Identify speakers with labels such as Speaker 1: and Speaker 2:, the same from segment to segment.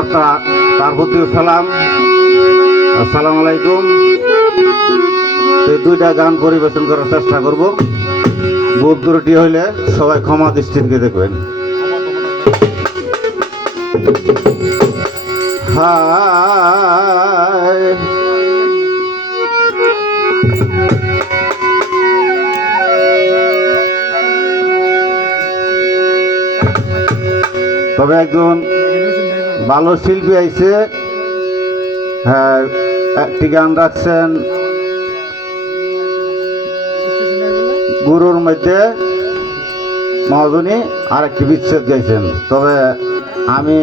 Speaker 1: কর্তা তার সালাম। আসসালামু আলাইকুম। এই দুইটা গান পরিবেশন করার চেষ্টা করব। বুক ত্রুটি হইলে সবাই ক্ষমা দৃষ্টিতে দেখবেন। তবে একজন ভালো শিল্পী আইছে। হ্যাঁ একটি গান রাখছেন। গুরুর মধ্যে মহাজনী আর একটি বিচ্ছেদ গাইছেন। তবে আমি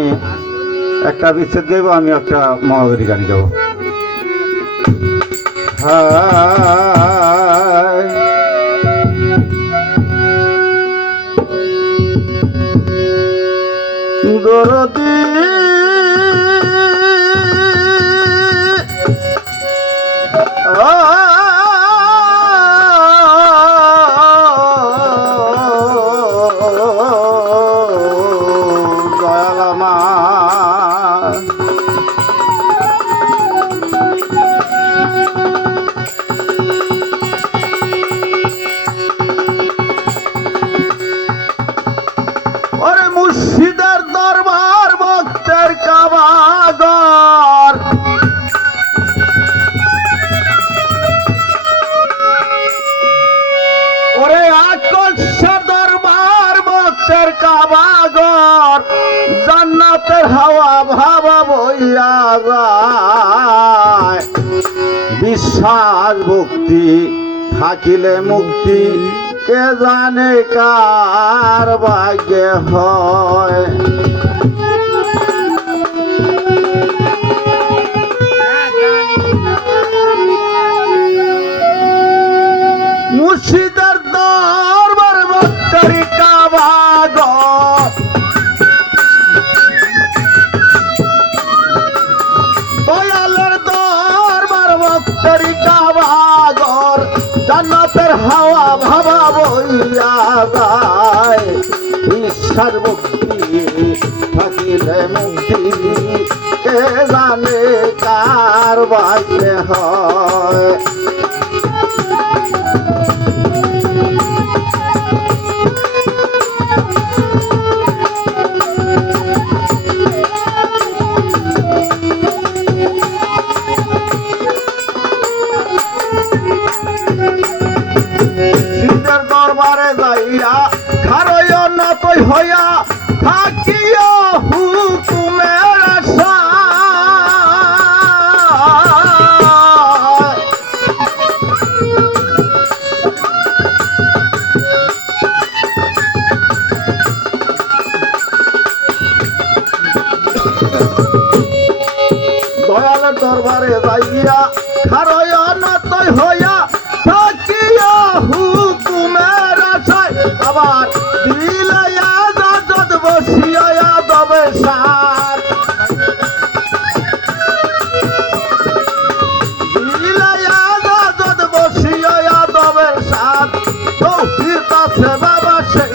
Speaker 1: একটা বিচ্ছেদ গাইব, আমি একটা মহাজনী গান গাবো দরদি দয়ালামা জান্নাতের হাওয়া ভাবা বইয়া যায়। বিশ্বাস ভক্তি থাকিলে মুক্তি কে জানে কার ভাগ্যে হয়। যায় ঈশ্বর মুক্তি থাকিলে মুক্তি। কে জানে কার বাজলে হয়? দয়ালের দরবারে যাইয়া খারয় না তুই হইয়া থাকিয়া হুকুমের আশায় আবার দিলাইয়া যত বসিয়া দবে সার। দিলাইয়া যত বসিয়া দবে সার। তৌফিক আছে বাবা সেই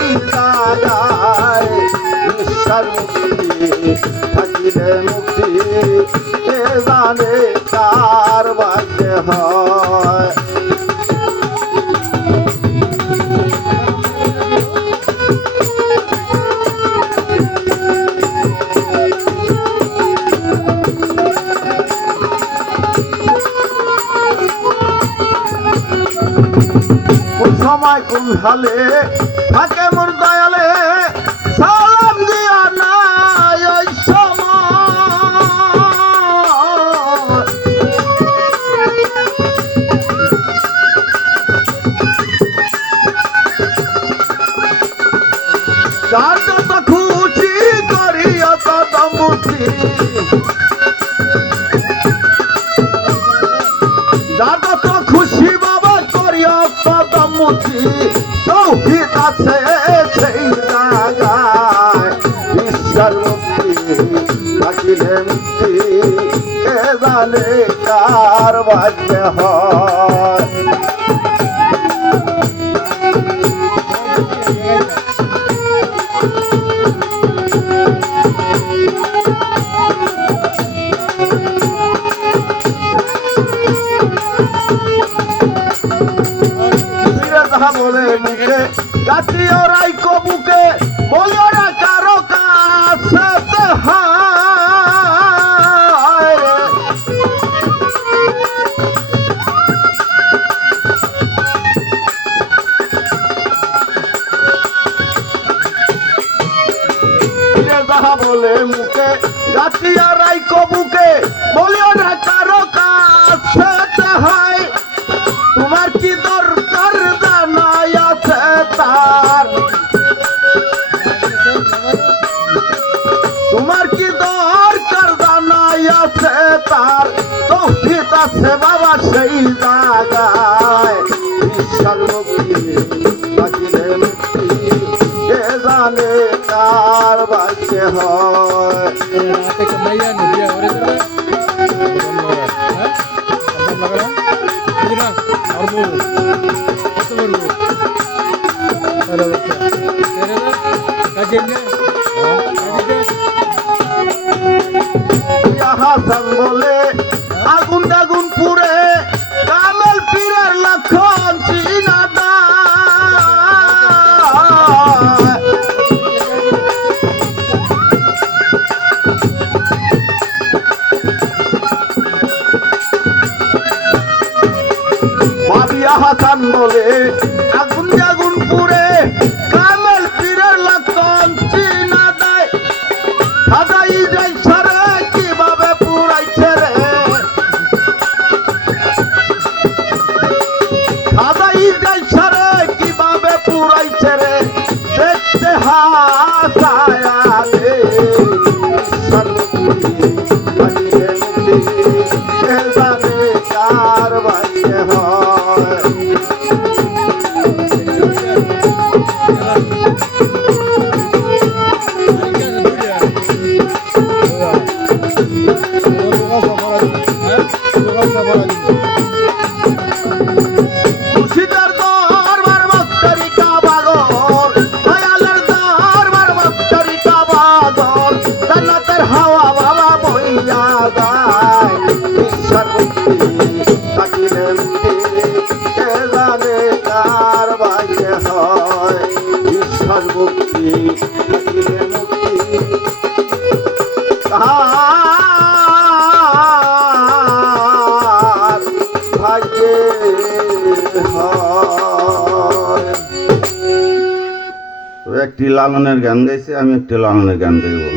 Speaker 1: ঈশ্বর থাকিলে মুক্তি কে জানে কার ভাগ্যে হয়। সময় কোন হালে মুক্তি থাকিলে মুক্তি কে বলে নিজে গাছি ওরাই কবু বলে মুখে গাছিয়া রাই কবুকে বলিও না কারও কাছে হাই তোমার কি দরকার জানাই আছে তার? তোমার কি দরকার জানাই আছে তার? তৌফিক আছে বাবা সেই জায়গায়। ঈশ্বর মুক্তি মুক্তি জানে কার বাক্যে হয়?
Speaker 2: রাতে লাগালাম বুঝলা
Speaker 1: হাসান বলে। আগুন আগুন পুরে কামেল পীরের লক্ষণ চিনা দেয়। সাদাই যাই হাওয়া বাবা বইয়া যায়। ঈশ্বর মুক্তি কে জানে কার বাইরে হয় ঈশ্বর মুক্তি তাকিলে মুক্তি একটি লালনের গান গাইছে, আমি একটি লালনের গান গাইব।